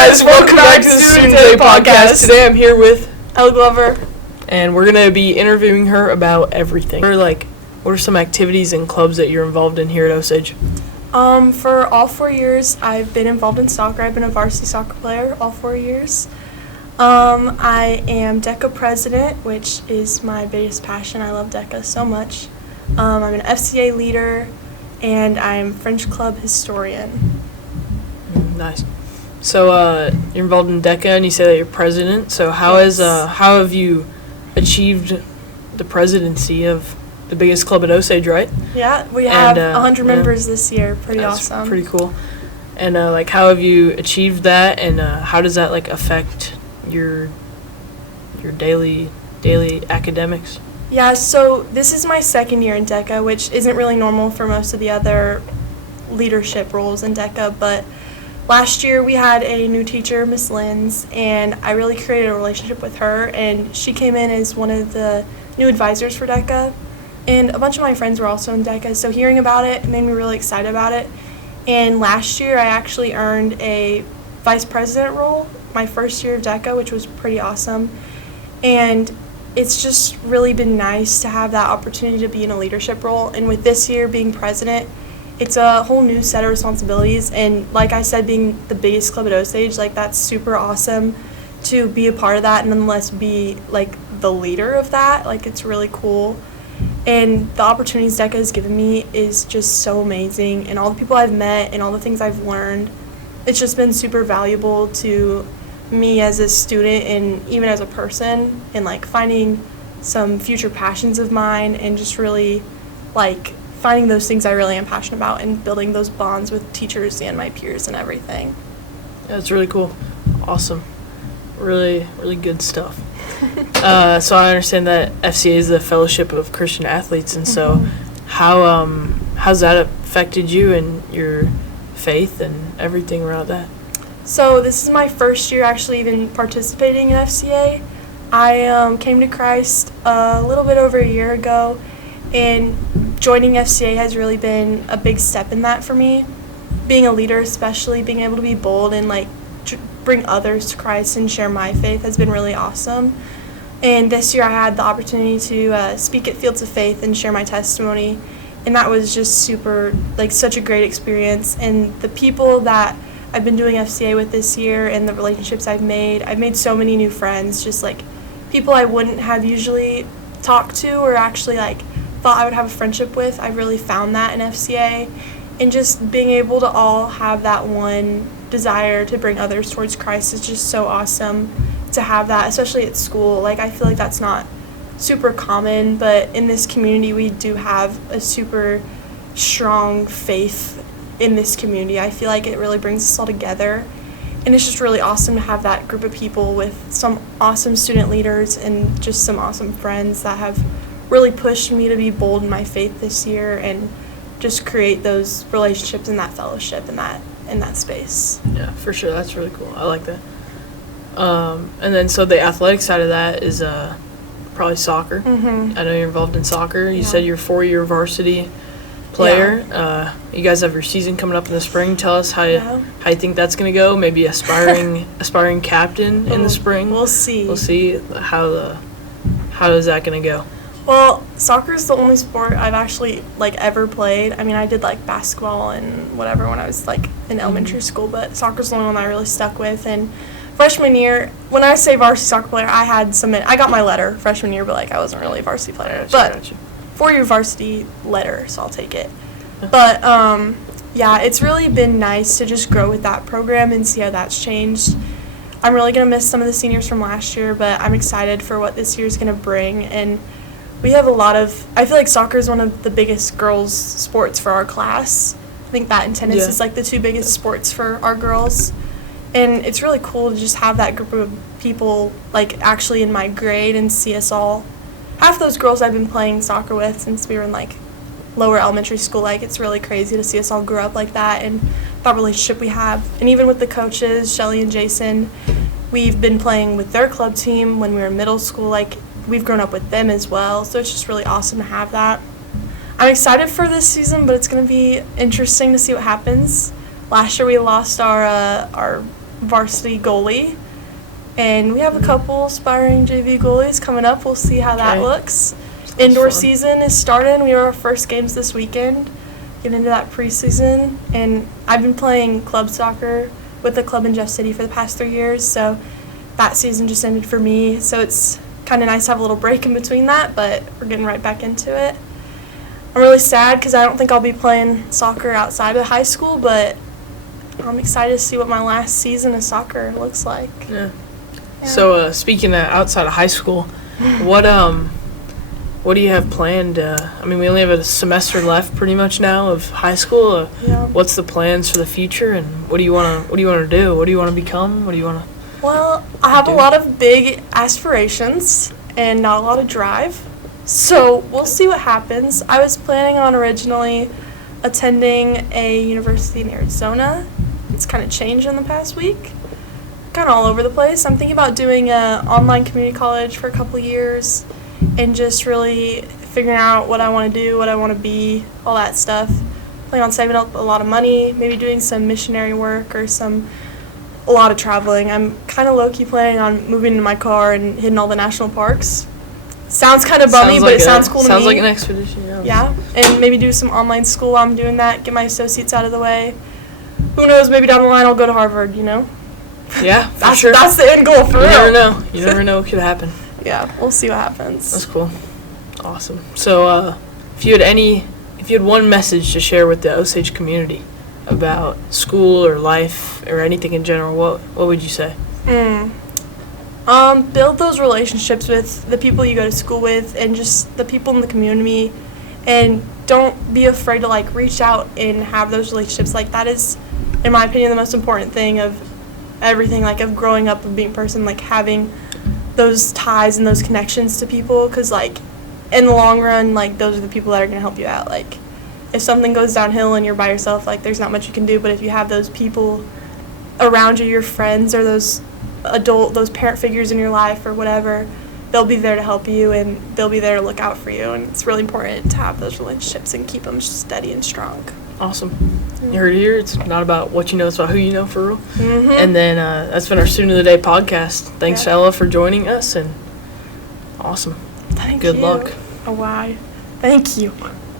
guys, welcome back to the Student Day Podcast. Today I'm here with Ella Glover, and we're going to be interviewing her about everything. What are some activities and clubs that you're involved in here at Osage? For all 4 years, I've been involved in soccer. I've been a varsity soccer player all 4 years. I am DECA president, which is my biggest passion. I love DECA so much. I'm an FCA leader, and I'm French club historian. Nice. So you're involved in DECA, and you say that you're president. So how have you achieved the presidency of the biggest club at Osage, right? Yeah, we have 100 members this year. Pretty awesome. Pretty cool. And how have you achieved that, and how does that affect your daily academics? Yeah, so this is my second year in DECA, which isn't really normal for most of the other leadership roles in DECA, but last year we had a new teacher, Miss Linz, and I really created a relationship with her, and she came in as one of the new advisors for DECA, and a bunch of my friends were also in DECA, so hearing about it made me really excited about it. And last year I actually earned a vice president role, my first year of DECA, which was pretty awesome. And it's just really been nice to have that opportunity to be in a leadership role. And with this year being president, it's a whole new set of responsibilities. And like I said, being the biggest club at Osage, that's super awesome to be a part of that and nonetheless be the leader of that. It's really cool. And the opportunities DECA has given me is just so amazing. And all the people I've met and all the things I've learned, it's just been super valuable to me as a student and even as a person, and finding some future passions of mine and just really finding those things I really am passionate about and building those bonds with teachers and my peers and everything. Yeah, it's really cool. Awesome. Really, really good stuff. So I understand that FCA is the Fellowship of Christian Athletes, and so how's that affected you and your faith and everything around that? So this is my first year actually even participating in FCA. I came to Christ a little bit over a year ago, and joining FCA has really been a big step in that for me. Being a leader, especially being able to be bold and bring others to Christ and share my faith has been really awesome. And this year I had the opportunity to speak at Fields of Faith and share my testimony, and that was just super, such a great experience. And the people that I've been doing FCA with this year and the relationships I've made so many new friends, just people I wouldn't have usually talked to or actually thought I would have a friendship with. I really found that in FCA, and just being able to all have that one desire to bring others towards Christ is just so awesome to have that, especially at school. I feel that's not super common, but in this community we do have a super strong faith in this community. I feel it really brings us all together, and it's just really awesome to have that group of people with some awesome student leaders and just some awesome friends that have really pushed me to be bold in my faith this year and just create those relationships and that fellowship in that space. Yeah, for sure. That's really cool. I like that. And then so the athletic side of that is probably soccer. Mm-hmm. I know you're involved in soccer. You said you're a 4-year varsity player. Yeah. You guys have your season coming up in the spring. Tell us how you think that's going to go. Maybe aspiring captain in the spring. We'll see. We'll see how is that going to go. Well, soccer is the only sport I've actually ever played. I mean, I did basketball and whatever when I was in elementary school, but soccer's the only one I really stuck with. And freshman year, when I say varsity soccer player, I got my letter freshman year, but I wasn't really a varsity player. But 4-year varsity letter, so I'll take it. But it's really been nice to just grow with that program and see how that's changed. I'm really gonna miss some of the seniors from last year, but I'm excited for what this year's gonna bring. And we have I feel soccer is one of the biggest girls' sports for our class. I think that and tennis is the 2 biggest sports for our girls. And it's really cool to just have that group of people actually in my grade and see us all. Half those girls I've been playing soccer with since we were in lower elementary school. It's really crazy to see us all grow up like that and that relationship we have. And even with the coaches, Shelly and Jason, we've been playing with their club team when we were in middle school. We've grown up with them as well, so it's just really awesome to have that. I'm excited for this season, but it's going to be interesting to see what happens. Last year we lost our varsity goalie. And we have a couple aspiring JV goalies coming up. We'll see how that Okay. looks. Indoor fun. season is starting. We have our first games this weekend. Get into that preseason. And I've been playing club soccer with the club in Jeff City for the past 3 years. So that season just ended for me. So it's kind of nice to have a little break in between that, but we're getting right back into it. I'm really sad because I don't think I'll be playing soccer outside of high school, but I'm excited to see what my last season of soccer looks like. Yeah. Yeah. So speaking of outside of high school, what do you have planned? I mean, we only have a semester left, pretty much now, of high school. Yeah. What's the plans for the future, and what do you want to do? What do you want to become? What do you want to? Well, I have a do? lot of big aspirations and not a lot of drive. So we'll see what happens. I was planning on originally attending a university in Arizona. It's kind of changed in the past week. Kind of all over the place. I'm thinking about doing an online community college for a couple of years and just really figuring out what I want to do, what I want to be, all that stuff. Planning on saving up a lot of money, maybe doing some missionary work or a lot of traveling. I'm kind of low-key planning on moving in my car and hitting all the national parks. Sounds kind of bummy, but it sounds cool to me. Sounds like an expedition, yeah. Yeah, and maybe do some online school while I'm doing that, get my associates out of the way. Who knows, maybe down the line I'll go to Harvard, you know? Yeah, for That's, sure. that's the end goal, for You real. never know. You never know what could happen. Yeah, we'll see what happens. That's cool. Awesome. So, if you had one message to share with the Osage community about school or life or anything in general, what would you say? Build those relationships with the people you go to school with and just the people in the community, and don't be afraid to like reach out and have those relationships. Like that is, in my opinion, the most important thing of everything, like of growing up and being a person, like having those ties and those connections to people, because like in the long run, like those are the people that are going to help you out. Like if something goes downhill and you're by yourself, like there's not much you can do, but if you have those people around you, your friends or those parent figures in your life or whatever, they'll be there to help you and they'll be there to look out for you, and it's really important to have those relationships and keep them steady and strong. Awesome. You heard it here. It's not about what you know, it's about who you know, for real. Mm-hmm. And then that's been our Student of the Day podcast. Thanks, Yeah. Ella, for joining us, and awesome. Thank Good you. luck. Oh, wow. Thank you.